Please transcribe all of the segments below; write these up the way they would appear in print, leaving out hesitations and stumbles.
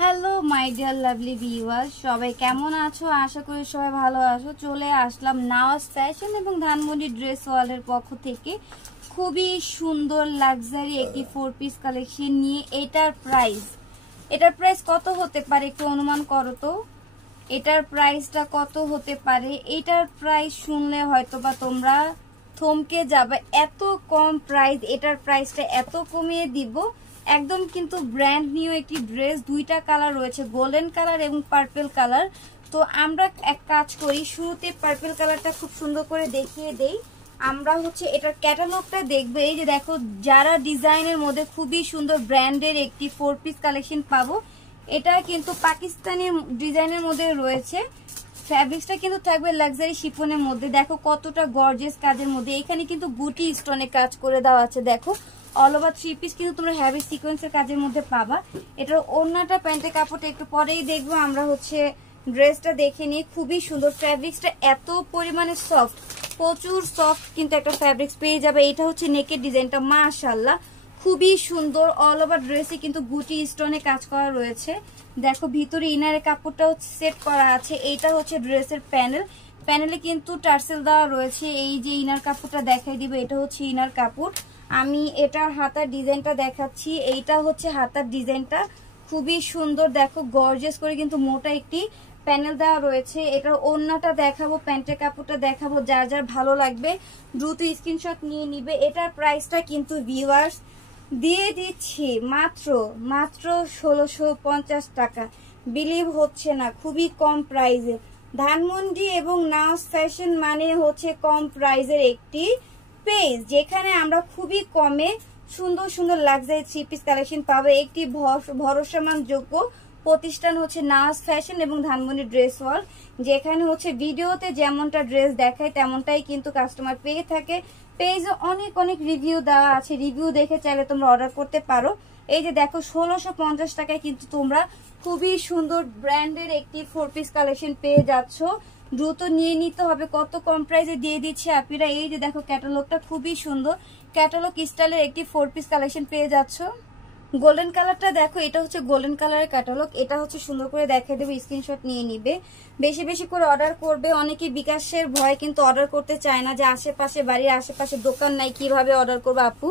Hello my dear lovely viewers, সবাই কেমন আছো? আশা করি সবাই ভালো আছো। চলে আসলাম নাওয়াজ ফ্যাশন এবং ধানমন্ডি ড্রেস ওয়ার্ল্ডের পক্ষ থেকে খুবই সুন্দর লাক্সারি একটি 4 পিস কালেকশন নিয়ে। এটার প্রাইস কত হতে পারে একটু অনুমান করো তো। এটার প্রাইসটা কত হতে পারে? এটার প্রাইস শুনলে হয়তো বা তোমরা থমকে যাবে, এত কম প্রাইস। এটার প্রাইসটা এত কমিয়ে দিব একদম, কিন্তু ব্র্যান্ড নিউ একটি ড্রেস। দুইটা কালার রয়েছে, গোল্ডেন কালার এবং পার্পল কালার। তো আমরা এক কাজ করি, শুরুতে পার্পল কালারটা খুব সুন্দর করে দেখিয়ে দেই। আমরা এটার ক্যাটালগটা দেখবো। এই যে দেখো, যারা ডিজাইনের মধ্যে খুবই সুন্দর ব্র্যান্ডের একটি 4 পিস কালেকশন পাবো। এটা কিন্তু পাকিস্তানি ডিজাইনের মধ্যে রয়েছে। ফ্যাব্রিক্সটা কিন্তু থাকবে লাক্সারি শিফনের মধ্যে। দেখো কতটা গর্জিয়াস কাজের মধ্যে। এখানে কিন্তু বুটি স্টোনে কাজ করে দেওয়া আছে। দেখো অল ওভার 3 পিস কিন্তু তোমরা হ্যাভি সিকোয়েন্সের কাজের মধ্যে পাবা। এটার ওড়নাটা, প্যান্টের কাপড়টা একটু পরেই দেখবো। আমরা ড্রেসটা দেখে নিই। খুবই সুন্দর, ফ্যাব্রিক্সটা এত পরিমাণে সফট, প্রচুর সফট কিন্তু একটা ফ্যাব্রিক্স পেয়ে যাবে। এটা হচ্ছে নেকের ডিজাইনটা, মাশাআল্লাহ খুবই সুন্দর। অল ওভার ড্রেসে কিন্তু বুটি স্টোনে কাজ করা রয়েছে। দেখো ভিতরে ইনারের কাপড়টাও সেট করা আছে। এইটা হচ্ছে ড্রেসের প্যানেলে কিন্তু টার্সেল দেওয়া রয়েছে। এই যে ইনার কাপড়টা দেখাই দিবে, এটা হচ্ছে ইনার কাপড়। আমি এটার হাতার ডিজাইনটা দেখাচ্ছি। এইটা হচ্ছে হাতার ডিজাইনটা, খুবই সুন্দর। দেখো গর্জিয়াস করে কিন্তু মোটা একটি প্যানেল দেওয়া রয়েছে। এটার ওড়নাটা দেখাবো, প্যান্টের কাপড়টা দেখাবো। যার যার ভালো লাগবে দ্রুত স্ক্রিনশট নিয়ে নিবে। এটার প্রাইসটা কিন্তু ভিউয়ার্স দিয়ে দিচ্ছি মাত্র 1650 টাকা। বিলিভ হচ্ছে না, খুবই কম প্রাইসে। ধানমন্ডি এবং নাওয়াজ ফ্যাশন মানে হচ্ছে কম প্রাইসের একটি পেজ, যেখানে আমরা খুবই কমে সুন্দর সুন্দর লাক্সারি 3 পিস কালেকশন পাবো। একটি ভরসামানযোগ্য প্রতিষ্ঠান হচ্ছে নাওয়াজ ফ্যাশন এবং ধানমন্ডি ড্রেস ওয়ার্ল্ড, যেখানে ভিডিওতে যেমনটা ড্রেস দেখায় তেমনটাই কিন্তু কাস্টমার পেয়ে থাকে। পেজে অনেক অনেক রিভিউ দেওয়া আছে, রিভিউ দেখে চাইলে তোমরা অর্ডার করতে পারো। এই যে দেখো 1650 টাকায় কিন্তু তোমরা খুবই সুন্দর ব্র্যান্ডের একটি 4 পিস কালেকশন পেয়ে যাচ্ছ। দ্রুত নিয়ে নিতে হবে, কত কম প্রাইসে দিয়ে দিচ্ছে আপনারা। এই যে দেখো ক্যাটালগটা খুবই সুন্দর, ক্যাটালগ স্টাইলের একটি 4 পিস কালেকশন পেয়ে যাচ্ছ। গোল্ডেন কালারটা দেখো, এটা হচ্ছে গোল্ডেন কালারের ক্যাটালগ। এটা সুন্দর করে দেখিয়ে দেবে, স্ক্রিনশট নিয়ে নিবে। বেশি বেশি করে অর্ডার করবে। অনেকে বিকাশের ভয় কিন্তু অর্ডার করতে চায় না, যে আশেপাশে বাড়ির আশেপাশে দোকান নাই, কিভাবে অর্ডার করবে আপু।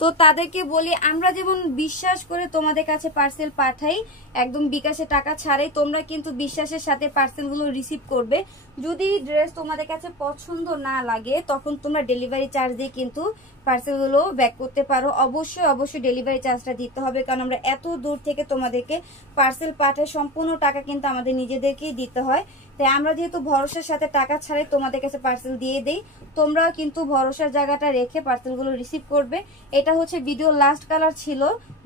তো তাদেরকে বলি, আমরা যেমন বিশ্বাস করে তোমাদের কাছে পার্সেল পাঠাই, একদম বিকাশে টাকা ছাড়াই, তোমরা কিন্তু বিশ্বাসের সাথে পার্সেলগুলো রিসিভ করবে। যদি ড্রেস তোমাদের কাছে পছন্দ না লাগে, তখন তোমরা ডেলিভারি চার্জ দিয়ে কিন্তু পার্সেলগুলো ব্যাক করতে পারো। অবশ্যই ডেলিভারি চার্জটা দিতে হবে, কারণ আমরা এত দূর থেকে তোমাদেরকে পার্সেল পাঠাই, সম্পূর্ণ টাকা কিন্তু আমাদের নিজেদেরকেই দিতে হয়। তাই আমরা যেহেতু ভরসার সাথে টাকা ছাড়াই তোমাদের কাছে পার্সেল দিয়ে দেই, তোমরাও কিন্তু ভরসার জায়গাটা রেখে পার্সেলগুলো রিসিভ করবে। এটা ভিডিও লাস্ট কালার ছিল,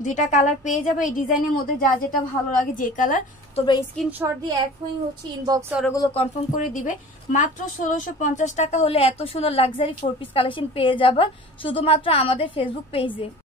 দুইটা কালার পেয়ে যাবে এই ডিজাইনের মধ্যে। যা যেটা ভালো লাগে, যে কালার তোমরা স্ক্রিনশট দিয়ে এখনই ইনবক্সে অর্ডারগুলো কনফার্ম করে দিবে। মাত্র 1650 টাকা হলে এত সুন্দর লাক্সারি 4 পিস কালেকশন পেয়ে যাবে শুধুমাত্র আমাদের ফেসবুক পেজে।